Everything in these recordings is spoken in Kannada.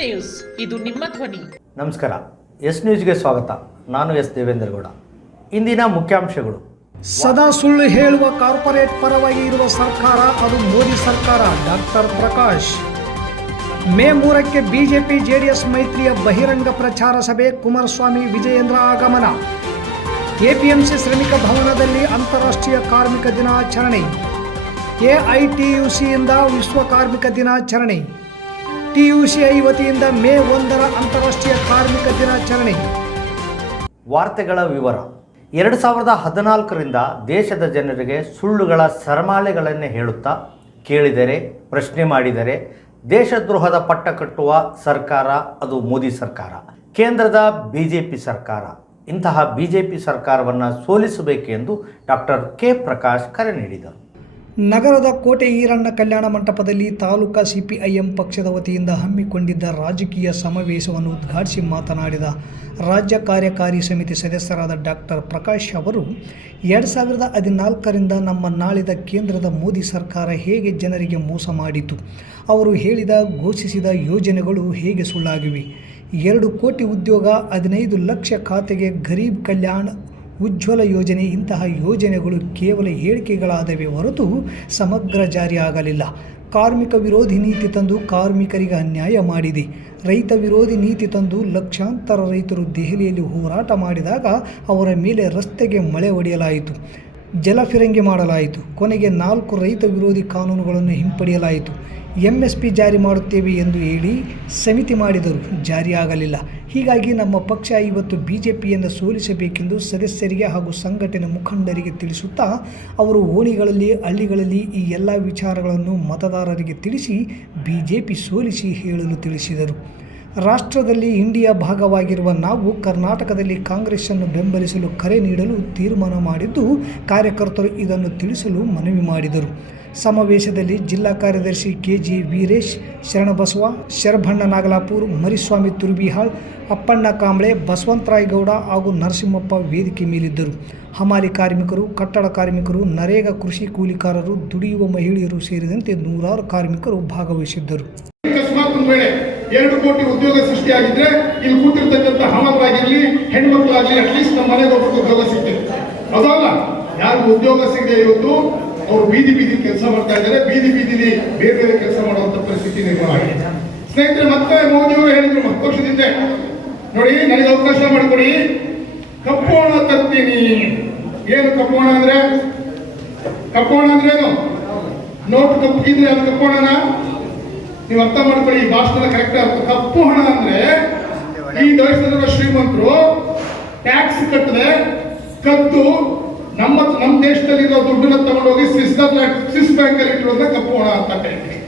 ನ್ಯೂಸ್. ಇದು ನಿಮ್ಮ ಧ್ವನಿ. ನಮಸ್ಕಾರ. ಎಸ್ ನ್ಯೂಸ್ಗೆ ಸ್ವಾಗತ. ನಾನು ಎಸ್ ದೇವೇಂದ್ರಗೌಡ. ಇಂದಿನ ಮುಖ್ಯಾಂಶಗಳು. ಸದಾ ಸುಳ್ಳು ಹೇಳುವ ಕಾರ್ಪೊರೇಟ್ ಪರವಾಗಿ ಇರುವ ಸರ್ಕಾರ ಅದು ಮೋದಿ ಸರ್ಕಾರ ಡಾಕ್ಟರ್ ಪ್ರಕಾಶ್. ಮೇ ಮೂರಕ್ಕೆ ಬಿಜೆಪಿ ಜೆಡಿಎಸ್ ಮೈತ್ರಿಯ ಬಹಿರಂಗ ಪ್ರಚಾರ ಸಭೆ ಕುಮಾರಸ್ವಾಮಿ ವಿಜಯೇಂದ್ರ ಆಗಮನ. ಎಪಿಎಂಸಿ ಶ್ರಮಿಕ ಭವನದಲ್ಲಿ ಅಂತಾರಾಷ್ಟ್ರೀಯ ಕಾರ್ಮಿಕ ದಿನಾಚರಣೆ. ಎಐಟಿಯುಸಿಯಿಂದ ವಿಶ್ವ ಕಾರ್ಮಿಕ ದಿನಾಚರಣೆ. ಟಿಯುಸಿಐ ವತಿಯಿಂದ ಮೇ ಒಂದರ ಅಂತಾರಾಷ್ಟ್ರೀಯ ಕಾರ್ಮಿಕ ದಿನಾಚರಣೆ. ವಾರ್ತೆಗಳ ವಿವರ. ಎರಡು ಸಾವಿರದ ಹದಿನಾಲ್ಕರಿಂದ ದೇಶದ ಜನರಿಗೆ ಸುಳ್ಳುಗಳ ಸರಮಾಲೆಗಳನ್ನೇ ಹೇಳುತ್ತಾ ಕೇಳಿದರೆ, ಪ್ರಶ್ನೆ ಮಾಡಿದರೆ, ದೇಶದ್ರೋಹದ ಪಟ್ಟ ಕಟ್ಟುವ ಸರ್ಕಾರ ಅದು ಮೋದಿ ಸರ್ಕಾರ, ಕೇಂದ್ರದ ಬಿ ಜೆ ಪಿ ಸರ್ಕಾರ. ಇಂತಹ ಬಿ ಜೆ ಪಿ ಸರ್ಕಾರವನ್ನು ಸೋಲಿಸಬೇಕೆಂದು ಡಾಕ್ಟರ್ ಕೆ ಪ್ರಕಾಶ್ ಕರೆ ನೀಡಿದರು. ನಗರದ ಕೋಟೆ ಈರಣ್ಣ ಕಲ್ಯಾಣ ಮಂಟಪದಲ್ಲಿ ತಾಲೂಕಾ ಸಿಪಿಐಎಂ ಪಕ್ಷದ ವತಿಯಿಂದ ಹಮ್ಮಿಕೊಂಡಿದ್ದ ರಾಜಕೀಯ ಸಮಾವೇಶವನ್ನು ಉದ್ಘಾಟಿಸಿ ಮಾತನಾಡಿದ ರಾಜ್ಯ ಕಾರ್ಯಕಾರಿ ಸಮಿತಿ ಸದಸ್ಯರಾದ ಡಾಕ್ಟರ್ ಪ್ರಕಾಶ್ ಅವರು, ಎರಡು ಸಾವಿರದ ಹದಿನಾಲ್ಕರಿಂದ ನಮ್ಮ ನಾಳಿದ ಕೇಂದ್ರದ ಮೋದಿ ಸರ್ಕಾರ ಹೇಗೆ ಜನರಿಗೆ ಮೋಸ ಮಾಡಿತು, ಅವರು ಹೇಳಿದ, ಘೋಷಿಸಿದ ಯೋಜನೆಗಳು ಹೇಗೆ ಸುಳ್ಳಾಗಿವೆ, ಎರಡು ಕೋಟಿ ಉದ್ಯೋಗ, ಹದಿನೈದು ಲಕ್ಷ ಖಾತೆಗೆ ಗರೀಬ್ ಕಲ್ಯಾಣ್ ಉಜ್ವಲ ಯೋಜನೆ, ಇಂತಹ ಯೋಜನೆಗಳು ಕೇವಲ ಹೇಳಿಕೆಗಳಾದವೆ ಹೊರತು ಸಮಗ್ರ ಜಾರಿಯಾಗಲಿಲ್ಲ. ಕಾರ್ಮಿಕ ವಿರೋಧಿ ನೀತಿ ತಂದು ಕಾರ್ಮಿಕರಿಗೆ ಅನ್ಯಾಯ ಮಾಡಿದೆ. ರೈತ ವಿರೋಧಿ ನೀತಿ ತಂದು ಲಕ್ಷಾಂತರ ರೈತರು ದೆಹಲಿಯಲ್ಲಿ ಹೋರಾಟ ಮಾಡಿದಾಗ ಅವರ ಮೇಲೆ ರಸ್ತೆಗೆ ಮಳೆ ಹೊಡೆಯಲಾಯಿತು ಜಲಫಿರಂಗಿ ಮಾಡಲಾಯಿತು. ಕೊನೆಗೆ ನಾಲ್ಕು ರೈತ ವಿರೋಧಿ ಕಾನೂನುಗಳನ್ನು ಹಿಂಪಡೆಯಲಾಯಿತು. ಎಂ ಎಸ್ ಪಿ ಜಾರಿ ಮಾಡುತ್ತೇವೆ ಎಂದು ಹೇಳಿ ಸಮಿತಿ ಮಾಡಿದರು ಜಾರಿಯಾಗಲಿಲ್ಲ ಹೀಗಾಗಿ ನಮ್ಮ ಪಕ್ಷ ಇವತ್ತು ಬಿ ಜೆ ಪಿಯನ್ನು ಸೋಲಿಸಬೇಕೆಂದು ಸದಸ್ಯರಿಗೆ ಹಾಗೂ ಸಂಘಟನೆ ಮುಖಂಡರಿಗೆ ತಿಳಿಸುತ್ತಾ, ಅವರು ಓಣಿಗಳಲ್ಲಿ, ಹಳ್ಳಿಗಳಲ್ಲಿ ಈ ಎಲ್ಲ ವಿಚಾರಗಳನ್ನು ಮತದಾರರಿಗೆ ತಿಳಿಸಿ ಬಿ ಜೆ ಪಿ ಸೋಲಿಸಿ ಹೇಳಲು ತಿಳಿಸಿದರು. ರಾಷ್ಟ್ರದಲ್ಲಿ ಇಂಡಿಯಾ ಭಾಗವಾಗಿರುವ ನಾವು ಕರ್ನಾಟಕದಲ್ಲಿ ಕಾಂಗ್ರೆಸ್ಸನ್ನು ಬೆಂಬಲಿಸಲು ಕರೆ ನೀಡಲು ತೀರ್ಮಾನ ಮಾಡಿದ್ದು, ಕಾರ್ಯಕರ್ತರು ಇದನ್ನು ತಿಳಿಸಲು ಮನವಿ ಮಾಡಿದರು. ಸಮಾವೇಶದಲ್ಲಿ ಜಿಲ್ಲಾ ಕಾರ್ಯದರ್ಶಿ ಕೆ ಜಿ ವೀರೇಶ್, ಶರಣಬಸವ, ಶರಭಣ್ಣ ನಾಗಲಾಪುರ್, ಮರಿಸ್ವಾಮಿ ತುರ್ಬಿಹಾಳ್, ಅಪ್ಪಣ್ಣ ಕಾಂಬ್ಳೆ ಬಸವಂತರಾಯಗೌಡ ಹಾಗೂ ನರಸಿಂಹಪ್ಪ ವೇದಿಕೆ ಮೇಲಿದ್ದರು. ಹಮಾಲಿ ಕಾರ್ಮಿಕರು, ಕಟ್ಟಡ ಕಾರ್ಮಿಕರು, ನರೇಗಾ ಕೃಷಿ ಕೂಲಿಕಾರರು, ದುಡಿಯುವ ಮಹಿಳೆಯರು ಸೇರಿದಂತೆ ನೂರಾರು ಕಾರ್ಮಿಕರು ಭಾಗವಹಿಸಿದ್ದರು. ಎರಡು ಕೋಟಿ ಉದ್ಯೋಗ ಸೃಷ್ಟಿಯಾಗಿದ್ರೆ ಇಲ್ಲಿ ಕೂತಿರ್ತಕ್ಕಂಥ ಹಣವರಾಗಿರ್ಲಿ ಹೆಣ್ಮಕ್ಳಾಗ್ಲಿ ಅಟ್ಲೀಸ್ಟ್ ನಮ್ಮ ಮನೆಗೆ ಒಬ್ಬರು ಉದ್ಯೋಗ ಸಿಗ್ತದೆ. ಅದಲ್ಲ ಯಾರಿಗೂ ಉದ್ಯೋಗ ಸಿಗದೆ ಇವತ್ತು ಅವ್ರು ಬೀದಿ ಬೀದಿ ಕೆಲಸ ಮಾಡ್ತಾ ಇದ್ದಾರೆ. ಬೀದಿ ಬೀದಿಲಿ ಬೇರೆ ಬೇರೆ ಕೆಲಸ ಮಾಡುವಂತ ಪರಿಸ್ಥಿತಿ ನಿರ್ಮಾಣ ಆಗಿದೆ. ಸ್ನೇಹಿತರೆ, ಮತ್ತೆ ಮೋದಿ ಅವರು ಹೇಳಿದ್ರು ಹತ್ತು ವರ್ಷದಿಂದ. ನೋಡಿ, ನನಗೆ ಅವಕಾಶ ಮಾಡಿಕೊಡಿ. ಕಪ್ಪೋಣ ತರ್ತೀನಿ. ಏನು ಕಪ್ಪೋಣ ಅಂದ್ರೆ? ಕಪ್ಪೋಣ ಅಂದ್ರೆ ಏನು? ನೋಟ್ ಕಪ್ಪಿದ್ರೆ ಅದು ಕಪ್ಪೋಣನಾ ನೀವು ಅರ್ಥ ಮಾಡ್ಕೊಳ್ಳಿ, ಈ ಭಾಷಣದ ಕರೆಕ್ಟ್ ಅರ್ಥ ಕಪ್ಪು ಹಣ ಅಂದ್ರೆ ಈ ದೇಶದಲ್ಲಿರುವ ಶ್ರೀಮಂತರು ಟ್ಯಾಕ್ಸ್ ಕಟ್ಟದೆ ಕದ್ದು ನಮ್ಮ ನಮ್ಮ ದೇಶದಲ್ಲಿರೋ ದುಡ್ಡನ್ನ ತಗೊಂಡೋಗಿ ಸ್ವಿಟ್ಜರ್ಲ್ಯಾಂಡ್ ಸ್ವಿಸ್ ಬ್ಯಾಂಕ್ ಅಲ್ಲಿ ಇಟ್ಟಿರೋದನ್ನ ಕಪ್ಪು ಹಣ ಅಂತ ಕರೀತೀವಿ.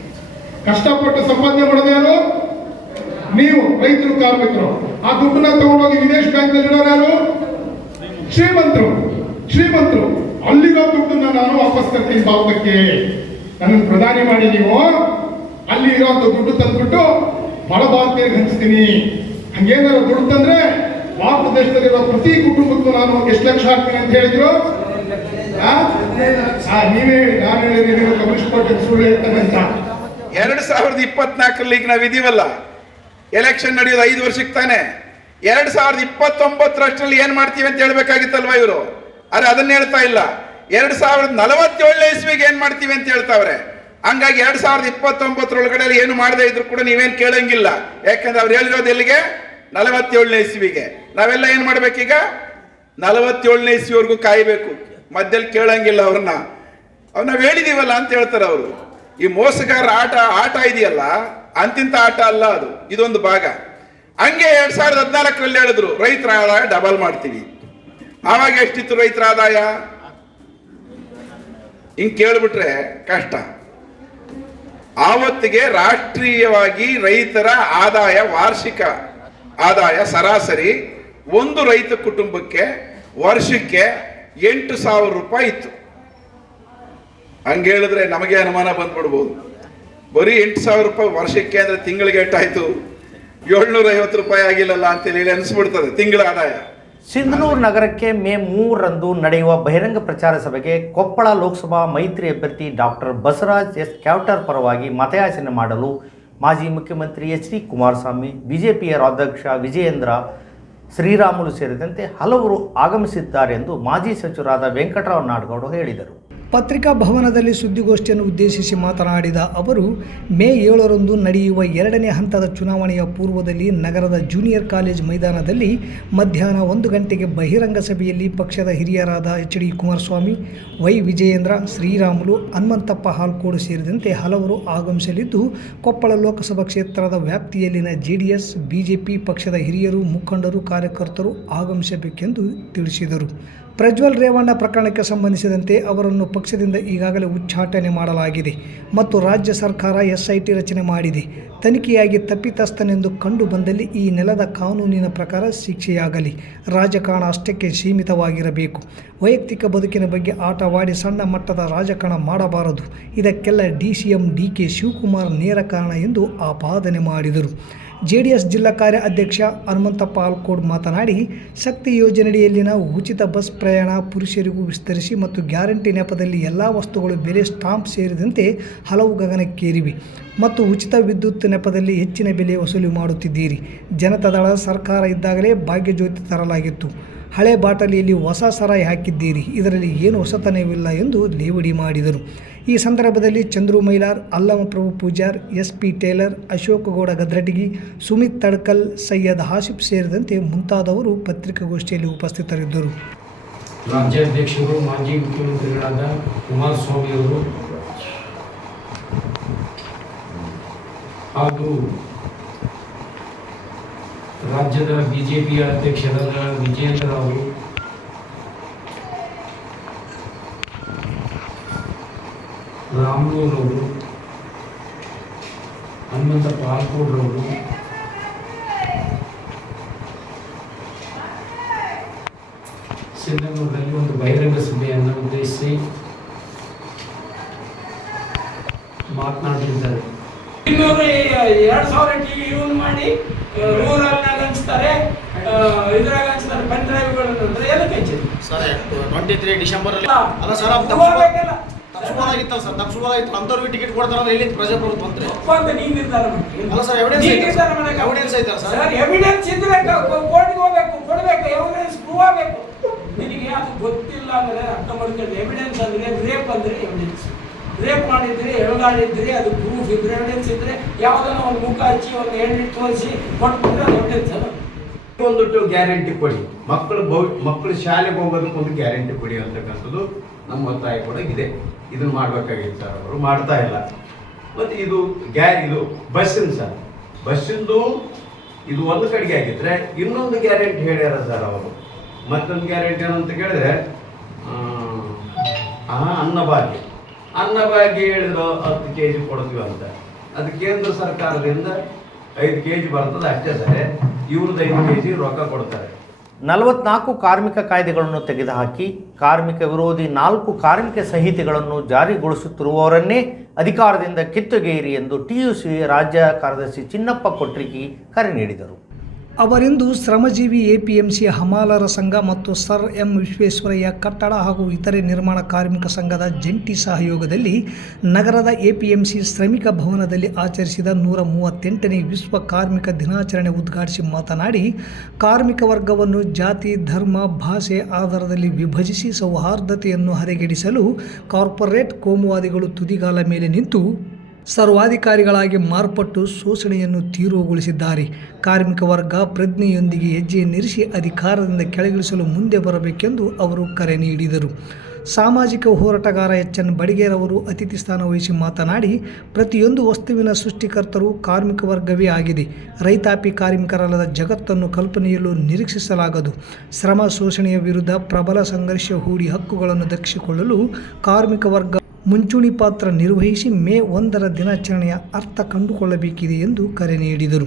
ಕಷ್ಟಪಟ್ಟು ಸಂಪಾದನೆ ಮಾಡೋದು ಯಾರು? ನೀವು, ರೈತರು, ಕಾರ್ಮಿಕರು. ಆ ದುಡ್ಡನ್ನ ತಗೊಂಡೋಗಿ ವಿದೇಶ ಬ್ಯಾಂಕ್ನಲ್ಲಿ ಇಡೋರು ಯಾರು? ಶ್ರೀಮಂತರು. ಶ್ರೀಮಂತರು. ಅಲ್ಲಿರೋ ದುಡ್ಡನ್ನ ನಾನು ವಾಪಸ್ ತರ್ತೀನಿ ಭಾರತಕ್ಕೆ. ನನ್ನ ಪ್ರಧಾನಿ ಮಾಡಿ ನೀವು. ಅಲ್ಲಿ ಇರೋಂಥ ದುಡ್ಡು ತಂದ್ಬಿಟ್ಟು ಬಡ ಭಾರತೀಯರಿಗೆ ಹಂಚ್ತೀನಿ ಹಂಗೇನಾದ್ರು ದುಡ್ಡು ತಂದ್ರೆ ಭಾರತ ದೇಶದಲ್ಲಿರೋ ಪ್ರತಿ ಕುಟುಂಬಕ್ಕೂ ನಾನು ಎಷ್ಟು ಲಕ್ಷ ಹಾಕ್ತೀನಿ ಅಂತ ಹೇಳಿದ್ರು? ನೀವೇ ಹೇಳಿ ನಾನು ನೀವು ಕಮ್ಯುನಿಸ್ಟ್ ಪಾರ್ಟಿ ಸುಳ್ಳು ಎರಡ್ ಸಾವಿರದ ಇಪ್ಪತ್ನಾಲ್ಕರಲ್ಲಿ ಈಗ ನಾವು ಇದೀವಲ್ಲ. ಎಲೆಕ್ಷನ್ ನಡೆಯೋದು ಐದು ವರ್ಷಕ್ಕೆ ತಾನೆ. ಎರಡು ಸಾವಿರದ ಇಪ್ಪತ್ತೊಂಬತ್ತರಷ್ಟರಲ್ಲಿ ಏನು ಮಾಡ್ತೀವಿ ಅಂತ ಹೇಳ್ಬೇಕಾಗಿತ್ತಲ್ವ ಇವರು? ಆದರೆ ಅದನ್ನ ಹೇಳ್ತಾ ಇಲ್ಲ. ಎರಡು ಸಾವಿರದ ನಲವತ್ತೇಳನೇ ಇಸ್ವಿಗೆ ಏನು ಮಾಡ್ತೀವಿ ಅಂತ ಹೇಳ್ತಾವ್ರೆ? ಹಂಗಾಗಿ ಎರಡ್ ಸಾವಿರದ ಇಪ್ಪತ್ತೊಂಬತ್ತರೊಳಗಡೆ ಏನು ಮಾಡದೆ ಇದ್ರು ಕೂಡ ನೀವೇನು ಕೇಳಂಗಿಲ್ಲ. ಯಾಕಂದ್ರೆ ಅವ್ರು ಹೇಳಿರೋದು ಎಲ್ಲಿಗೆ? ನಲವತ್ತೇಳನೇ ಇಸ್ವಿಗೆ. ನಾವೆಲ್ಲ ಏನ್ ಮಾಡ್ಬೇಕೀಗ? ನಲವತ್ತೇಳನೇ ಇಸ್ವಿವರೆಗೂ ಕಾಯಬೇಕು. ಮಧ್ಯದಲ್ಲಿ ಕೇಳಂಗಿಲ್ಲ ಅವ್ರನ್ನ. ಅವ್ರು ನಾವ್ ಹೇಳಿದೀವಲ್ಲ ಅಂತ ಹೇಳ್ತಾರೆ ಅವರು. ಈ ಮೋಸಗಾರ ಆಟ ಆಟ ಇದೆಯಲ್ಲ, ಅಂತಿಂತ ಆಟ ಅಲ್ಲ ಅದು. ಇದೊಂದು ಭಾಗ. ಹಂಗೆ ಎರಡ್ ಸಾವಿರದ ಹದಿನಾಲ್ಕರಲ್ಲಿ ಹೇಳಿದ್ರು, ರೈತರ ಆದಾಯ ಡಬಲ್ ಮಾಡ್ತೀವಿ. ಆವಾಗ ಎಷ್ಟಿತ್ತು ರೈತರ ಆದಾಯ? ಹಿಂಗೆ ಕೇಳ್ಬಿಟ್ರೆ ಕಷ್ಟ. ಆವತ್ತಿಗೆ ರಾಷ್ಟ್ರೀಯವಾಗಿ ರೈತರ ಆದಾಯ ವಾರ್ಷಿಕ ಆದಾಯ ಸರಾಸರಿ ಒಂದು ರೈತ ಕುಟುಂಬಕ್ಕೆ ವರ್ಷಕ್ಕೆ ಎಂಟು ಸಾವಿರ ರೂಪಾಯಿ ಇತ್ತು. ಹಂಗೇಳಿದ್ರೆ ನಮಗೆ ಅನುಮಾನ ಬಂದ್ಬಿಡ್ಬೋದು. ಬರೀ ಎಂಟು ಸಾವಿರ ರೂಪಾಯಿ ವರ್ಷಕ್ಕೆ ಅಂದರೆ ತಿಂಗಳಿಗೆ ಎಷ್ಟಾಯ್ತು? ಏಳ್ನೂರ ಐವತ್ತು ರೂಪಾಯಿ ಆಗಿಲ್ಲಲ್ಲ ಅಂತೇಳಿ ಅನಿಸ್ಬಿಡ್ತದೆ ತಿಂಗಳ ಆದಾಯ. ಸಿಂಧನೂರು ನಗರಕ್ಕೆ ಮೇ ಮೂರರಂದು ನಡೆಯುವ ಬಹಿರಂಗ ಪ್ರಚಾರ ಸಭೆಗೆ ಕೊಪ್ಪಳ ಲೋಕಸಭಾ ಮೈತ್ರಿ ಅಭ್ಯರ್ಥಿ ಡಾಕ್ಟರ್ ಬಸವರಾಜ್ ಎಸ್ ಕ್ಯಾವ್ಟರ್ ಪರವಾಗಿ ಮತಯಾಚನೆ ಮಾಡಲು ಮಾಜಿ ಮುಖ್ಯಮಂತ್ರಿ ಎಚ್ ಡಿ ಕುಮಾರಸ್ವಾಮಿ, ಬಿಜೆಪಿಯ ರಾಜ್ಯಾಧ್ಯಕ್ಷ ವಿಜಯೇಂದ್ರ, ಶ್ರೀರಾಮುಲು ಸೇರಿದಂತೆ ಹಲವರು ಆಗಮಿಸಿದ್ದಾರೆ ಎಂದು ಮಾಜಿ ಸಚಿವರಾದ ವೆಂಕಟರಾವ್ ನಾಡಗೌಡ ಹೇಳಿದರು. ಪತ್ರಿಕಾ ಭವನದಲ್ಲಿ ಸುದ್ದಿಗೋಷ್ಠಿಯನ್ನು ಉದ್ದೇಶಿಸಿ ಮಾತನಾಡಿದ ಅವರು, ಮೇ ಏಳರಂದು ನಡೆಯುವ ಎರಡನೇ ಹಂತದ ಚುನಾವಣೆಯ ಪೂರ್ವದಲ್ಲಿ ನಗರದ ಜೂನಿಯರ್ ಕಾಲೇಜ್ ಮೈದಾನದಲ್ಲಿ ಮಧ್ಯಾಹ್ನ ಒಂದು ಗಂಟೆಗೆ ಬಹಿರಂಗ ಸಭೆಯಲ್ಲಿ ಪಕ್ಷದ ಹಿರಿಯರಾದ H D Kumaraswamy, Y Vijayendra, Sriramulu, Hanumanthappa Halkodu ಸೇರಿದಂತೆ ಹಲವರು ಆಗಮಿಸಲಿದ್ದು, ಕೊಪ್ಪಳ ಲೋಕಸಭಾ ಕ್ಷೇತ್ರದ ವ್ಯಾಪ್ತಿಯಲ್ಲಿನ ಜೆಡಿಎಸ್, ಬಿಜೆಪಿ ಪಕ್ಷದ ಹಿರಿಯರು, ಮುಖಂಡರು, ಕಾರ್ಯಕರ್ತರು ಆಗಮಿಸಬೇಕೆಂದು ತಿಳಿಸಿದರು. ಪ್ರಜ್ವಲ್ ರೇವಣ್ಣ ಪ್ರಕರಣಕ್ಕೆ ಸಂಬಂಧಿಸಿದಂತೆ ಅವರನ್ನು ಪಕ್ಷದಿಂದ ಈಗಾಗಲೇ ಉಚ್ಚಾಟನೆ ಮಾಡಲಾಗಿದೆ ಮತ್ತು ರಾಜ್ಯ ಸರ್ಕಾರ ಎಸ್ಐಟಿ ರಚನೆ ಮಾಡಿದೆ. ತನಿಖೆಯಾಗಿ ತಪ್ಪಿತಸ್ಥನೆಂದು ಕಂಡು ಬಂದಲ್ಲಿ ಈ ನೆಲದ ಕಾನೂನಿನ ಪ್ರಕಾರ ಶಿಕ್ಷೆಯಾಗಲಿ. ರಾಜಕಾರಣ ಅಷ್ಟಕ್ಕೆ ಸೀಮಿತವಾಗಿರಬೇಕು. ವೈಯಕ್ತಿಕ ಬದುಕಿನ ಬಗ್ಗೆ ಆಟವಾಡಿ ಸಣ್ಣ ಮಟ್ಟದ ರಾಜಕಾರಣ ಮಾಡಬಾರದು. ಇದಕ್ಕೆಲ್ಲ D C M D K Shivakumar ನೇರ ಕಾರಣ ಎಂದು ಆಪಾದನೆ ಮಾಡಿದರು. ಜೆಡಿಎಸ್ ಜಿಲ್ಲಾ ಕಾರ್ಯ ಅಧ್ಯಕ್ಷ ಹನುಮಂತಪ್ಪ ಆಲ್ಕೋಡ್ ಮಾತನಾಡಿ, ಶಕ್ತಿ ಯೋಜನೆಯಡಿಯಲ್ಲಿನ ಉಚಿತ ಬಸ್ ಪ್ರಯಾಣ ಪುರುಷರಿಗೂ ವಿಸ್ತರಿಸಿ ಮತ್ತು ಗ್ಯಾರಂಟಿ ನೆಪದಲ್ಲಿ ಎಲ್ಲ ವಸ್ತುಗಳು ಬೆಲೆ ಸ್ಟಾಂಪ್ ಸೇರಿದಂತೆ ಹಲವು ಗಗನಕ್ಕೇರಿವೆ ಮತ್ತು ಉಚಿತ ವಿದ್ಯುತ್ ನೆಪದಲ್ಲಿ ಹೆಚ್ಚಿನ ಬೆಲೆ ವಸೂಲಿ ಮಾಡುತ್ತಿದ್ದೀರಿ. ಜನತಾದಳ ಸರ್ಕಾರ ಇದ್ದಾಗಲೇ ಭಾಗ್ಯಜ್ಯೋತಿ ತರಲಾಗಿತ್ತು. ಹಳೆ ಬಾಟಲಿಯಲ್ಲಿ ಹೊಸ ಸರಾಯಿ ಹಾಕಿದ್ದೀರಿ, ಇದರಲ್ಲಿ ಏನು ಹೊಸತನವಿಲ್ಲ ಎಂದು ಲೇವಡಿ ಮಾಡಿದರು. ಈ ಸಂದರ್ಭದಲ್ಲಿ Chandru Mailar Allamaprabhu Pujar S P Taylor, Ashok Gowda Gadratagi, Sumit Tadkal, Syed Hasif ಸೇರಿದಂತೆ ಮುಂತಾದವರು ಪತ್ರಿಕಾಗೋಷ್ಠಿಯಲ್ಲಿ ಉಪಸ್ಥಿತರಿದ್ದರು. ರಾಜ್ಯಾಧ್ಯಕ್ಷರು, ಮಾಜಿ ಮುಖ್ಯಮಂತ್ರಿಗಳಾದ ಕುಮಾರಸ್ವಾಮಿ ಅವರು ಹಾಗೂ ರಾಜ್ಯದ ಬಿಜೆಪಿಯ ಅಧ್ಯಕ್ಷರಾದ ವಿಜೇಂದ್ರ ಅವರು. ರಾಮೂರವರು ಹನುಮಂತಪ್ಪ ಆಲ್ಕೋಡ್ರವರು ಒಂದು ಬಹಿರಂಗ ಸಭೆಯನ್ನು ಉದ್ದೇಶಿಸಿ ಮಾತನಾಡಲಿದ್ದಾರೆ. ಎರಡು ಸಾವಿರ ಟಿವಿ ಯೂಸ್ ಮಾಡಿ ಇದ್ರಾಗ ಹಂಚ್ತಾರೆ ಪೆನ್ ಡ್ರೈವ್ಗಳನ್ನು ಅಂದ್ರೆ ಎದಕ್ಕೆ ಹಂಚಿದ್ರು ಸರ್ ಟ್ವೆಂಟಿ ತ್ರೀ ಡಿಸೆಂಬರ್ ಅಲ್ಲಿ ಸರ್ ಅದು ತಪ್ಪಿಸ್ಬೋದಾಗಿಲ್ಲ. ತಪ್ಪಿಸ್ಬೋದಾಗಿತ್ತಲ್ಲ ಸರ್ ತಪ್ಪಿಸ್ಬೋದಾಗಿತ್ತು ಅಂಥವ್ರಿಗೆ ಟಿಕೆಟ್ ಕೊಡ್ತಾರ ಇಲ್ಲಿ ಪ್ರಜಾಪ್ರಭುತ್ವ ಬಂತ್ರಿ ಅಂತ ನೀನ್ ನಿರ್ಧಾರ. ಅಲ್ಲ ಸರ್, ಎವಿಡೆನ್ಸ್ ನಿರ್ಧಾರ. ಮಾಡಕ್ಕೆ evidence ಐತಲ್ಲ ಸರ್? ಸರ್ ಎವಿಡೆನ್ಸ್ ಇದ್ರೆ ಕೋರ್ಟ್ಗೆ ಹೋಗ್ಬೇಕು ಕೊಡ್ಬೇಕು ಎವಿಡೆನ್ಸ್ ಪ್ರೂವ್ ಆಗಬೇಕು. ನಿನಗೆ ಅದು ಗೊತ್ತಿಲ್ಲ ಅಂದ್ರೆ ಅರ್ಥ ಮಾಡ್ಕೊಂಡು ಎವಿಡೆನ್ಸ್ ಅಂದ್ರೆ ರೇಪ್ ಅಂದ್ರೆ ಎವಿಡೆನ್ಸ್ ರೇಪ್ ಮಾಡಿದ್ರೆ ಎಳಗಾಡಿದ್ರೆ ಅದು ಪ್ರೂಫ್ ಇದ್ರೆ ಎವಿಡೆನ್ಸ್ ಇದ್ರೆ ಯಾವ್ದಾನ ಒಂದು ಮುಖ ಹಚ್ಚಿ ಒಂದು ಎಣ್ಣೆ ತೋರಿಸಿ ಕೊಟ್ಬಿಟ್ರೆ ಅದು ಎವಿಡೆನ್ಸ್ ಅಲ್ಲ. ಒಂದೊಟ್ಟು ಗ್ಯಾರಂಟಿ ಕೊಡಿ. ಮಕ್ಕಳು ಮಕ್ಕಳು ಶಾಲೆಗೆ ಹೋಗೋದಕ್ಕೊಂದು ಗ್ಯಾರಂಟಿ ಕೊಡಿ ಅಂತಕ್ಕಂಥದ್ದು ನಮ್ಮ ಒತ್ತಾಯ ಕೂಡ ಇದೆ. ಇದನ್ನು ಮಾಡಬೇಕಾಗಿತ್ತು ಸರ್ ಅವರು. ಮಾಡ್ತಾ ಇಲ್ಲ. ಮತ್ತೆ ಇದು ಗ್ಯಾ, ಇದು ಬಸ್ಸಿನ ಸರ್. ಬಸ್ಸಿಂದು ಇದು ಒಂದು ಕಡೆಗೆ ಆಗಿದ್ರೆ ಇನ್ನೊಂದು ಗ್ಯಾರಂಟಿ ಹೇಳ್ಯಾರ ಸರ್ ಅವರು. ಮತ್ತೊಂದು ಗ್ಯಾರಂಟಿ ಏನಂತ ಕೇಳಿದ್ರೆ ಅನ್ನಭಾಗ್ಯ. ಅನ್ನಭಾಗ್ಯ ಹೇಳಿದ್ರು ಹತ್ತು ಕೆ ಜಿ ಕೊಡ್ತೀವಿ ಅಂತ. ಅದು ಕೇಂದ್ರ ಸರ್ಕಾರದಿಂದ ಐದು ಕೆ ಜಿ ಬರ್ತದೆ ಅಷ್ಟೇ ಸರಿ. ಇವ್ರದ್ದು ಐದು ಕೆ ಜಿ ರೊಕ್ಕ ಕೊಡ್ತಾರೆ. ನಲವತ್ನಾಲ್ಕು ಕಾರ್ಮಿಕ ಕಾಯ್ದೆಗಳನ್ನು ತೆಗೆದುಹಾಕಿ, ಕಾರ್ಮಿಕ ವಿರೋಧಿ ನಾಲ್ಕು ಕಾರ್ಮಿಕ ಸಂಹಿತೆಗಳನ್ನು ಜಾರಿಗೊಳಿಸುತ್ತಿರುವವರನ್ನೇ ಅಧಿಕಾರದಿಂದ ಕಿತ್ತುಗೆಯಿರಿ ಎಂದು ಟಿಯುಸಿ ರಾಜ್ಯ ಕಾರ್ಯದರ್ಶಿ ಚಿನ್ನಪ್ಪ ಕೊಟ್ರಿಗಿ ಕರೆ ನೀಡಿದರು. ಅವರಿಂದು ಶ್ರಮಜೀವಿ ಎಪಿಎಂಸಿ ಹಮಾಲರ ಸಂಘ ಮತ್ತು ಸರ್ ಎಂ ವಿಶ್ವೇಶ್ವರಯ್ಯ ಕಟ್ಟಡ ಹಾಗೂ ಇತರೆ ನಿರ್ಮಾಣ ಕಾರ್ಮಿಕ ಸಂಘದ ಜಂಟಿ ಸಹಯೋಗದಲ್ಲಿ ನಗರದ ಎಪಿಎಂಸಿ ಶ್ರಮಿಕ ಭವನದಲ್ಲಿ ಆಚರಿಸಿದ ನೂರ ಮೂವತ್ತೆಂಟನೇ ವಿಶ್ವ ಕಾರ್ಮಿಕ ದಿನಾಚರಣೆ ಉದ್ಘಾಟಿಸಿ ಮಾತನಾಡಿ, ಕಾರ್ಮಿಕ ವರ್ಗವನ್ನು ಜಾತಿ, ಧರ್ಮ, ಭಾಷೆ ಆಧಾರದಲ್ಲಿ ವಿಭಜಿಸಿ ಸೌಹಾರ್ದತೆಯನ್ನು ಹರಿಗೆಡಿಸಲು ಕಾರ್ಪೊರೇಟ್ ಕೋಮುವಾದಿಗಳು ತುದಿಗಾಲ ಮೇಲೆ ನಿಂತು ಸರ್ವಾಧಿಕಾರಿಗಳಾಗಿ ಮಾರ್ಪಟ್ಟು ಶೋಷಣೆಯನ್ನು ತೀವ್ರಗೊಳಿಸಿದ್ದಾರೆ. ಕಾರ್ಮಿಕ ವರ್ಗ ಪ್ರಜ್ಞೆಯೊಂದಿಗೆ ಹೆಜ್ಜೆಯನ್ನಿರಿಸಿ ಅಧಿಕಾರದಿಂದ ಕೆಳಗಿಳಿಸಲು ಮುಂದೆ ಬರಬೇಕೆಂದು ಅವರು ಕರೆ ನೀಡಿದರು. ಸಾಮಾಜಿಕ ಹೋರಾಟಗಾರ ಎಚ್. ಎನ್. ಬಡಿಗೇರವರು ಅತಿಥಿ ಸ್ಥಾನ ವಹಿಸಿ ಮಾತನಾಡಿ, ಪ್ರತಿಯೊಂದು ವಸ್ತುವಿನ ಸೃಷ್ಟಿಕರ್ತರು ಕಾರ್ಮಿಕ ವರ್ಗವೇ ಆಗಿದೆ. ರೈತಾಪಿ ಕಾರ್ಮಿಕರಲ್ಲದ ಜಗತ್ತನ್ನು ಕಲ್ಪನೆಯಲ್ಲೂ ನಿರೀಕ್ಷಿಸಲಾಗದು. ಶ್ರಮ ಶೋಷಣೆಯ ವಿರುದ್ಧ ಪ್ರಬಲ ಸಂಘರ್ಷ ಹೂಡಿ ಹಕ್ಕುಗಳನ್ನು ದಕ್ಷಿಕೊಳ್ಳಲು ಕಾರ್ಮಿಕ ವರ್ಗ ಮುಂಚೂಣಿ ಪಾತ್ರ ನಿರ್ವಹಿಸಿ ಮೇ ಒಂದರ ದಿನಾಚರಣೆಯ ಅರ್ಥ ಕಂಡುಕೊಳ್ಳಬೇಕಿದೆ ಎಂದು ಕರೆ ನೀಡಿದರು.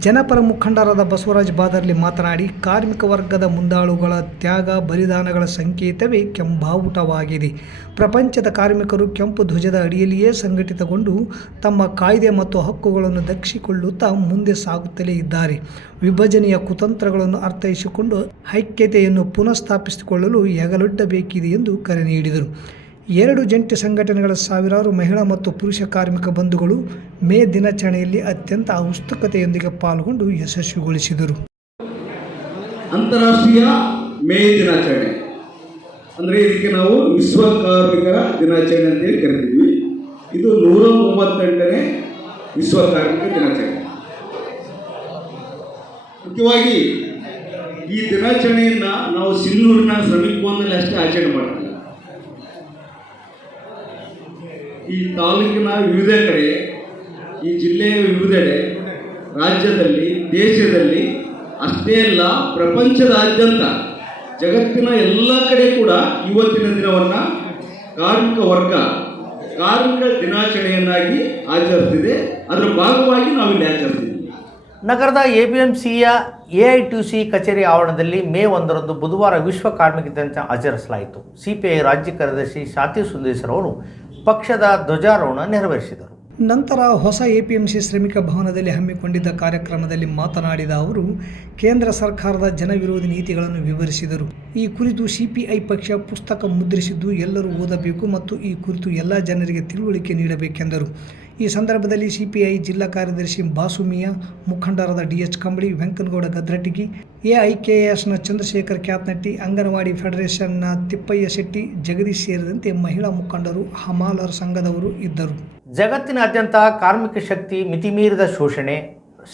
ಜನಪರ ಮುಖಂಡರಾದ ಬಸವರಾಜ್ ಬಾದರ್ಲಿ ಮಾತನಾಡಿ, ಕಾರ್ಮಿಕ ವರ್ಗದ ಮುಂದಾಳುಗಳ ತ್ಯಾಗ, ಬಲಿದಾನಗಳ ಸಂಕೇತವೇ ಕೆಂಬಾವುಟವಾಗಿದೆ. ಪ್ರಪಂಚದ ಕಾರ್ಮಿಕರು ಕೆಂಪು ಧ್ವಜದ ಅಡಿಯಲ್ಲಿಯೇ ಸಂಘಟಿತಗೊಂಡು ತಮ್ಮ ಕಾಯ್ದೆ ಮತ್ತು ಹಕ್ಕುಗಳನ್ನು ದಕ್ಷಿಕೊಳ್ಳುತ್ತಾ ಮುಂದೆ ಸಾಗುತ್ತಲೇ ಇದ್ದಾರೆ. ವಿಭಜನೆಯ ಕುತಂತ್ರಗಳನ್ನು ಅರ್ಥೈಸಿಕೊಂಡು, ಐಕ್ಯತೆಯನ್ನು ಪುನಃಸ್ಥಾಪಿಸಿಕೊಳ್ಳಲು ಹೆಗಲೊಡ್ಡಬೇಕಿದೆ ಎಂದು ಕರೆ ನೀಡಿದರು. ಎರಡು ಜಂಟಿ ಸಂಘಟನೆಗಳ ಸಾವಿರಾರು ಮಹಿಳಾ ಮತ್ತು ಪುರುಷ ಕಾರ್ಮಿಕ ಬಂಧುಗಳು ಮೇ ದಿನಾಚರಣೆಯಲ್ಲಿ ಅತ್ಯಂತ ಉತ್ಸುಕತೆಯೊಂದಿಗೆ ಪಾಲ್ಗೊಂಡು ಯಶಸ್ವಿಗೊಳಿಸಿದರು. ಅಂತಾರಾಷ್ಟ್ರೀಯ ಮೇ ದಿನಾಚರಣೆ. ಅಂದರೆ ಇದಕ್ಕೆ ನಾವು ವಿಶ್ವ ಕಾರ್ಮಿಕರ ದಿನಾಚರಣೆ ಅಂತೇಳಿ ಕರಿತೀವಿ ಇದು ನೂರ ಮೂವತ್ತೆಂಟನೇ ವಿಶ್ವ ಕಾರ್ಮಿಕ ದಿನಾಚರಣೆ. ಮುಖ್ಯವಾಗಿ ಈ ದಿನಾಚರಣೆಯನ್ನು ನಾವು ಸಿಂಧೂರಿನ ಶ್ರಮಿಕ ಬಂದಲ್ಲಿ ಅಷ್ಟೇ ಆಚರಣೆ ಮಾಡ್ತೀವಿ. ಈ ತಾಲೂಕಿನ ವಿವಿಧ ಕಡೆ ಈ ಜಿಲ್ಲೆಯ ವಿವಿಧೆಡೆ, ರಾಜ್ಯದಲ್ಲಿ, ದೇಶದಲ್ಲಿ ಅಷ್ಟೇ ಅಲ್ಲ, ಪ್ರಪಂಚದಾದ್ಯಂತ ಜಗತ್ತಿನ ಎಲ್ಲ ಕಡೆ ಕೂಡ ಇವತ್ತಿನ ದಿನವನ್ನು ಕಾರ್ಮಿಕ ವರ್ಗ, ಕಾರ್ಮಿಕ ದಿನಾಚರಣೆಯನ್ನಾಗಿ ಆಚರಿಸ್ತಿದೆ ಅದರ ಭಾಗವಾಗಿ ನಾವು ಇಲ್ಲಿ ಆಚರಿಸ್ತೀವಿ ನಗರದ ಟು ಸಿ ಕಚೇರಿ ಆವರಣದಲ್ಲಿ ಮೇ ಒಂದರಂದು ಬುಧವಾರ ವಿಶ್ವ ಕಾರ್ಮಿಕ ದಿನ ಆಚರಿಸಲಾಯಿತು. ಸಿಪಿಐ ರಾಜ್ಯ ಕಾರ್ಯದರ್ಶಿ ಶಾತಿ ಸುಂದೇಶ್ವರ್ ಅವರು ಪಕ್ಷದ ಧ್ವಜಾರೋಹಣ ನೆರವೇರಿಸಿದರು. ನಂತರ ಹೊಸ ಎಪಿಎಂಸಿ ಶ್ರಮಿಕ ಭವನದಲ್ಲಿ ಹಮ್ಮಿಕೊಂಡಿದ್ದ ಕಾರ್ಯಕ್ರಮದಲ್ಲಿ ಮಾತನಾಡಿದ ಅವರು, ಕೇಂದ್ರ ಸರ್ಕಾರದ ಜನವಿರೋಧಿ ನೀತಿಗಳನ್ನು ವಿವರಿಸಿದರು. ಈ ಕುರಿತು ಸಿಪಿಐ ಪಕ್ಷ ಪುಸ್ತಕ ಮುದ್ರಿಸಿದ್ದು ಎಲ್ಲರೂ ಓದಬೇಕು ಮತ್ತು ಈ ಕುರಿತು ಎಲ್ಲ ಜನರಿಗೆ ತಿಳುವಳಿಕೆ ನೀಡಬೇಕೆಂದರು. ಈ ಸಂದರ್ಭದಲ್ಲಿ ಸಿಪಿಐ ಜಿಲ್ಲಾ ಕಾರ್ಯದರ್ಶಿ ಬಾಸುಮಿಯಾ, ಮುಖಂಡರಾದ ಡಿಎಚ್ ಕಂಬಳಿ, ವೆಂಕನಗೌಡ ಗದ್ರಟಿಗಿ, ಎಐಕೆಎಸ್ನ ಚಂದ್ರಶೇಖರ್ ಕ್ಯಾತ್ನಟ್ಟಿ, ಅಂಗನವಾಡಿ ಫೆಡರೇಷನ್ನ ತಿಪ್ಪಯ್ಯ ಶೆಟ್ಟಿ, ಜಗದೀಶ್ ಸೇರಿದಂತೆ ಮಹಿಳಾ ಮುಖಂಡರು, ಹಮಾಲರ ಸಂಘದವರು ಇದ್ದರು. ಜಗತ್ತಿನಾದ್ಯಂತ ಕಾರ್ಮಿಕ ಶಕ್ತಿ ಮಿತಿಮೀರಿದ ಶೋಷಣೆ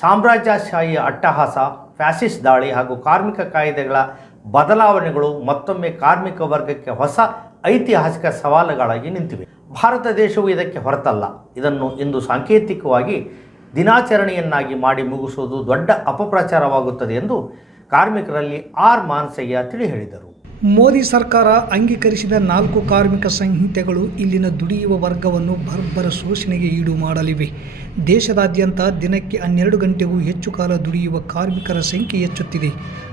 ಸಾಮ್ರಾಜ್ಯಶಾಹಿಯ ಅಟ್ಟಹಾಸ, ಫ್ಯಾಸಿಸ್ಟ್ ದಾಳಿ ಹಾಗೂ ಕಾರ್ಮಿಕ ಕಾಯ್ದೆಗಳ ಬದಲಾವಣೆಗಳು ಮತ್ತೊಮ್ಮೆ ಕಾರ್ಮಿಕ ವರ್ಗಕ್ಕೆ ಹೊಸ ಐತಿಹಾಸಿಕ ಸವಾಲುಗಳಾಗಿ ನಿಂತಿವೆ. ಭಾರತ ದೇಶವು ಇದಕ್ಕೆ ಹೊರತಲ್ಲ. ಇದನ್ನು ಇಂದು ಸಾಂಕೇತಿಕವಾಗಿ ದಿನಾಚರಣೆಯನ್ನಾಗಿ ಮಾಡಿ ಮುಗಿಸುವುದು ದೊಡ್ಡ ಅಪಪ್ರಚಾರವಾಗುತ್ತದೆ ಎಂದು ಕಾರ್ಮಿಕರಲ್ಲಿ ಆರ್ ಮಾನಸಯ್ಯ ತಿಳಿ ಹೇಳಿದರು ಮೋದಿ ಸರ್ಕಾರ ಅಂಗೀಕರಿಸಿದ ನಾಲ್ಕು ಕಾರ್ಮಿಕ ಸಂಹಿತೆಗಳು ಇಲ್ಲಿನ ದುಡಿಯುವ ವರ್ಗವನ್ನು ಬರ್ಬರ ಶೋಷಣೆಗೆ ಈಡು ಮಾಡಲಿವೆ. ದೇಶದಾದ್ಯಂತ ದಿನಕ್ಕೆ ಹನ್ನೆರಡು ಗಂಟೆಗೂ ಹೆಚ್ಚು ಕಾಲ ದುಡಿಯುವ ಕಾರ್ಮಿಕರ ಸಂಖ್ಯೆ ಹೆಚ್ಚುತ್ತಿದೆ.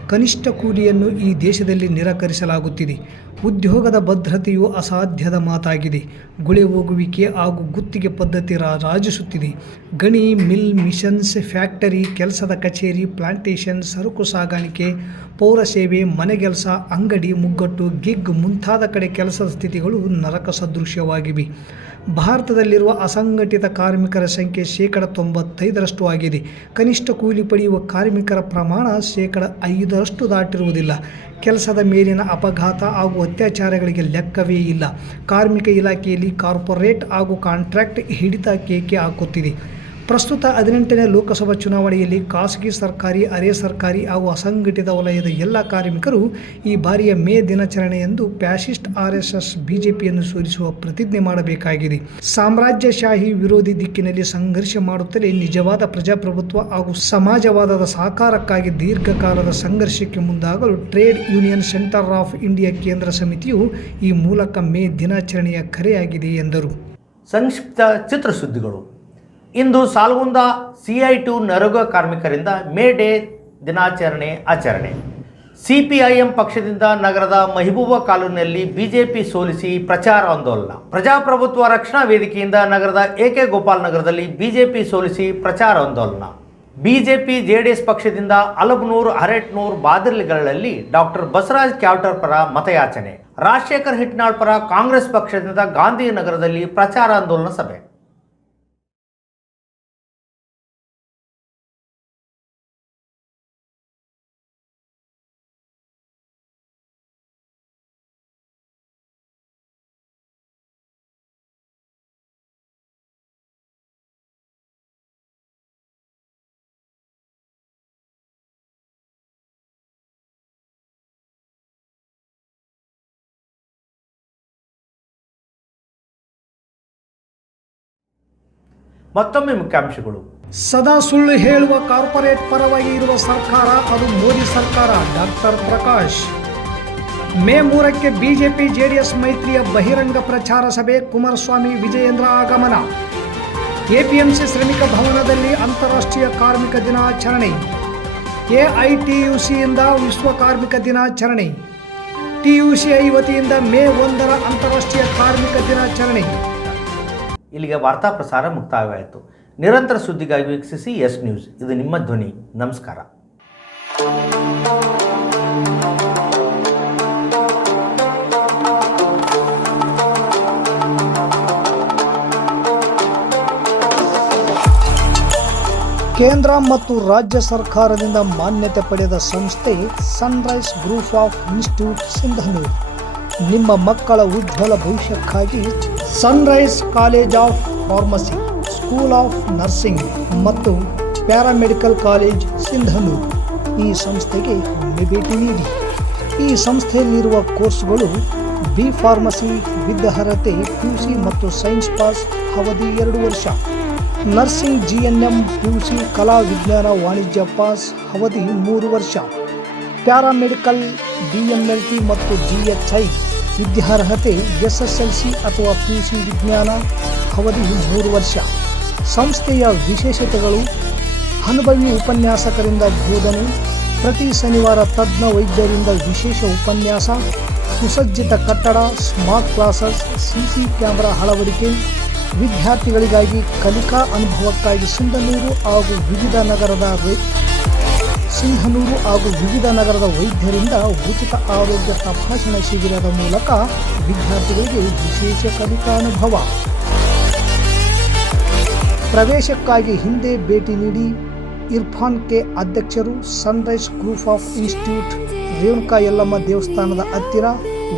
ಕನಿಷ್ಠ ಕೂಲಿಯನ್ನು ಈ ದೇಶದಲ್ಲಿ ನಿರಾಕರಿಸಲಾಗುತ್ತಿದೆ. ಉದ್ಯೋಗದ ಭದ್ರತೆಯು ಅಸಾಧ್ಯದ ಮಾತಾಗಿದೆ. ಗುಳೆ ಹೋಗುವಿಕೆ ಹಾಗೂ ಗುತ್ತಿಗೆ ಪದ್ಧತಿ ರಾಜಿಸುತ್ತಿದೆ. ಗಣಿ, ಮಿಲ್, ಮಿಷನ್ಸ್, ಫ್ಯಾಕ್ಟರಿ, ಕೆಲಸದ ಕಚೇರಿ, ಪ್ಲಾಂಟೇಷನ್, ಸರಕು ಸಾಗಾಣಿಕೆ ಪೌರಸೇವೆ ಮನೆಗೆಲಸ ಅಂಗಡಿ, ಮುಗ್ಗಟ್ಟು, ಗಿಗ್ ಮುಂತಾದ ಕಡೆ ಕೆಲಸದ ಸ್ಥಿತಿಗಳು ನರಕ ಸದೃಶ್ಯವಾಗಿವೆ. ಭಾರತದಲ್ಲಿರುವ ಅಸಂಘಟಿತ ಕಾರ್ಮಿಕರ ಸಂಖ್ಯೆ ಶೇಕಡ ತೊಂಬತ್ತೈದರಷ್ಟು ಆಗಿದೆ. ಕನಿಷ್ಠ ಕೂಲಿ ಪಡೆಯುವ ಕಾರ್ಮಿಕರ ಪ್ರಮಾಣ ಶೇಕಡ ಐದರಷ್ಟು ದಾಟಿರುವುದಿಲ್ಲ. ಕೆಲಸದ ಮೇಲಿನ ಅಪಘಾತ ಹಾಗೂ ಅತ್ಯಾಚಾರಗಳಿಗೆ ಲೆಕ್ಕವೇ ಇಲ್ಲ. ಕಾರ್ಮಿಕ ಇಲಾಖೆಯಲ್ಲಿ ಕಾರ್ಪೊರೇಟ್ ಹಾಗೂ ಕಾಂಟ್ರಾಕ್ಟ್ ಹಿಡಿತ ಕೇಕೆ ಹಾಕುತ್ತಿದೆ. ಪ್ರಸ್ತುತ ಹದಿನೆಂಟನೇ ಲೋಕಸಭಾ ಚುನಾವಣೆಯಲ್ಲಿ ಖಾಸಗಿ ಸರ್ಕಾರಿ, ಅರೆ ಸರ್ಕಾರಿ ಹಾಗೂ ಅಸಂಘಟಿತ ವಲಯದ ಎಲ್ಲ ಕಾರ್ಮಿಕರು ಈ ಬಾರಿಯ ಮೇ ದಿನಾಚರಣೆಯಂದು ಫ್ಯಾಸಿಸ್ಟ್ ಆರ್ ಎಸ್ ಎಸ್ ಬಿಜೆಪಿಯನ್ನು ಸೋಲಿಸುವ ಪ್ರತಿಜ್ಞೆ ಮಾಡಬೇಕಾಗಿದೆ. ಸಾಮ್ರಾಜ್ಯಶಾಹಿ ವಿರೋಧಿ ದಿಕ್ಕಿನಲ್ಲಿ ಸಂಘರ್ಷ ಮಾಡುತ್ತಲೇ ನಿಜವಾದ ಪ್ರಜಾಪ್ರಭುತ್ವ ಹಾಗೂ ಸಮಾಜವಾದದ ಸಾಕಾರಕ್ಕಾಗಿ ದೀರ್ಘಕಾಲದ ಸಂಘರ್ಷಕ್ಕೆ ಮುಂದಾಗಲು trade union centre of India ಕೇಂದ್ರ ಸಮಿತಿಯು ಈ ಮೂಲಕ ಮೇ ದಿನಾಚರಣೆಯ ಕರೆಯಾಗಿದೆ ಎಂದರು. ಸಂಕ್ಷಿಪ್ತ ಚಿತ್ರಸುದ್ದಿಗಳು. ಇಂದು Salgunda C I TU NREGA ಕಾರ್ಮಿಕರಿಂದ May day ದಿನಾಚರಣೆ ಆಚರಣೆ. ಸಿಪಿಐಎಂ ಪಕ್ಷದಿಂದ ನಗರದ ಮಹಿಬೂಬ ಕಾಲೋನಿಯಲ್ಲಿ ಬಿಜೆಪಿ ಸೋಲಿಸಿ ಪ್ರಚಾರ ಆಂದೋಲನ. ಪ್ರಜಾಪ್ರಭುತ್ವ ರಕ್ಷಣಾ ವೇದಿಕೆಯಿಂದ ನಗರದ ಎ ಕೆ ಗೋಪಾಲ್ ನಗರದಲ್ಲಿ ಬಿಜೆಪಿ ಸೋಲಿಸಿ ಪ್ರಚಾರ ಆಂದೋಲನ. ಬಿಜೆಪಿ ಜೆಡಿಎಸ್ ಪಕ್ಷದಿಂದ ಅಲಬನೂರು ಅರೆಟ್ನೂರು ಬಾದರ್ಲಿಗಳಲ್ಲಿ ಡಾಕ್ಟರ್ ಬಸವರಾಜ್ ಕ್ಯಾವ್ಟರ್ ಪರ ಮತಯಾಚನೆ. ರಾಜಶೇಖರ್ ಹಿಟ್ನಾಳ್ ಪರ ಕಾಂಗ್ರೆಸ್ ಪಕ್ಷದಿಂದ ಗಾಂಧಿನಗರದಲ್ಲಿ ಪ್ರಚಾರ ಆಂದೋಲನ ಸಭೆ. ಮತ್ತೊಮ್ಮೆ ಮುಖ್ಯಾಂಶಗಳು. ಸದಾ ಸುಳ್ಳು ಹೇಳುವ ಕಾರ್ಪೊರೇಟ್ ಪರವಾಗಿ ಇರುವ ಸರ್ಕಾರ, ಅದು ಮೋದಿ ಸರ್ಕಾರ. ಡಾಕ್ಟರ್ ಪ್ರಕಾಶ್, ಮೇ ಮೂರಕ್ಕೆ ಬಿಜೆಪಿ, ಜೆಡಿಎಸ್ ಮೈತ್ರಿಯ ಬಹಿರಂಗ ಪ್ರಚಾರ ಸಭೆ, ಕುಮಾರಸ್ವಾಮಿ, ವಿಜಯೇಂದ್ರ ಆಗಮನ. ಎಪಿಎಂಸಿ ಶ್ರಮಿಕ ಭವನದಲ್ಲಿ ಅಂತಾರಾಷ್ಟ್ರೀಯ ಕಾರ್ಮಿಕ ದಿನಾಚರಣೆ. ಎಐಟಿಯುಸಿಯಿಂದ ವಿಶ್ವ ಕಾರ್ಮಿಕ ದಿನಾಚರಣೆ. ಟಿಯುಸಿಐ ವತಿಯಿಂದ ಮೇ ಒಂದರ ಅಂತಾರಾಷ್ಟ್ರೀಯ ಕಾರ್ಮಿಕ ದಿನಾಚರಣೆ. ಇಲ್ಲಿಗೆ ವಾರ್ತಾ ಪ್ರಸಾರ ಮುಕ್ತಾಯವಾಯಿತು. ನಿರಂತರ ಸುದ್ದಿಗಾಗಿ ವೀಕ್ಷಿಸಿ ಎಸ್ ನ್ಯೂಸ್. ಇದು ನಿಮ್ಮ ಧ್ವನಿ. ನಮಸ್ಕಾರ. ಕೇಂದ್ರ ಮತ್ತು ರಾಜ್ಯ ಸರ್ಕಾರದಿಂದ ಮಾನ್ಯತೆ ಪಡೆದ ಸಂಸ್ಥೆ Sunrise group of institute Sindhanur ನಿಮ್ಮ ಮಕ್ಕಳ ಉಜ್ವಲ ಭವಿಷ್ಯಕ್ಕಾಗಿ Sunrise college of pharmacy school of nursing ಮತ್ತು ಪ್ಯಾರಾಮೆಡಿಕಲ್ ಕಾಲೇಜ್ ಸಿಂಧನೂರು ಈ ಸಂಸ್ಥೆಗೆ ಒಮ್ಮೆ ಭೇಟಿ ನೀಡಿ. ಈ ಸಂಸ್ಥೆಯಲ್ಲಿರುವ ಕೋರ್ಸ್ಗಳು ಬಿ ಫಾರ್ಮಸಿ ವಿದ್ಯಾರ್ಹತೆ ಪಿಯುಸಿ ಮತ್ತು ಸೈನ್ಸ್ ಪಾಸ್ ಅವಧಿ ಎರಡು ವರ್ಷ. ನರ್ಸಿಂಗ್ ಜಿಎನ್ಎಂ ಪಿಯುಸಿ ಕಲಾ ವಿಜ್ಞಾನ ವಾಣಿಜ್ಯ ಪಾಸ್ ಅವಧಿ ಮೂರು ವರ್ಷ. ಪ್ಯಾರಾಮೆಡಿಕಲ್ ಡಿಎಂಎಲ್ಟಿ ಮತ್ತು ಜಿಎಚ್ಐ ವಿದ್ಯಾರ್ಹತೆ ಎಸ್ ಎಸ್ ಎಲ್ ಸಿ ಅಥವಾ ಪಿ ಸಿ ವಿಜ್ಞಾನ, ಅವಧಿ ಮೂರು ವರ್ಷ. ಸಂಸ್ಥೆಯ ವಿಶೇಷತೆಗಳು, ಅನುಭವಿ ಉಪನ್ಯಾಸಕರಿಂದ ಬೋಧನೆ, ಪ್ರತಿ ಶನಿವಾರ ತಜ್ಞ ವೈದ್ಯರಿಂದ ವಿಶೇಷ ಉಪನ್ಯಾಸ, ಸುಸಜ್ಜಿತ ಕಟ್ಟಡ, ಸ್ಮಾರ್ಟ್ ಕ್ಲಾಸಸ್, ಸಿಸಿ ಕ್ಯಾಮೆರಾ ಅಳವಡಿಕೆ, ವಿದ್ಯಾರ್ಥಿಗಳಿಗಾಗಿ ಕಲಿಕಾ ಅನುಭವಕ್ಕಾಗಿ ಸಿಂಧನೂರು ಹಾಗೂ ವಿವಿಧ ನಗರದ ಸಿಂಧನೂರು ಹಾಗೂ ವಿವಿಧ ನಗರದ ವೈದ್ಯರಿಂದ ಉಚಿತ ಆರೋಗ್ಯ ತಪಾಸಣಾ ಶಿಬಿರದ ಮೂಲಕ ವಿದ್ಯಾರ್ಥಿಗಳಿಗೆ ವಿಶೇಷ ಕಲಿಕಾ ಅನುಭವ ಪ್ರವೇಶಕ್ಕಾಗಿ ಹಿಂದೆ ಭೇಟಿ ನೀಡಿ ಇರ್ಫಾನ್ ಕೆ ಅಧ್ಯಕ್ಷರು Sunrise group of institute Renuka Yellamma ದೇವಸ್ಥಾನದ ಹತ್ತಿರ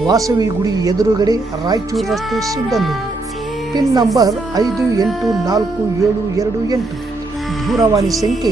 ವಾಸವಿ ಗುಡಿ ಎದುರುಗಡೆ ರಾಯಚೂರು ರಸ್ತೆ ಸಿಂಧನೂರು ಪಿನ್ ನಂಬರ್ ಐದು ಎಂಟು ನಾಲ್ಕು ಏಳು ಎರಡು ಎಂಟು. ದೂರವಾಣಿ ಸಂಖ್ಯೆ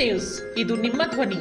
News ಇದು ನಿಮ್ಮ ಧ್ವನಿ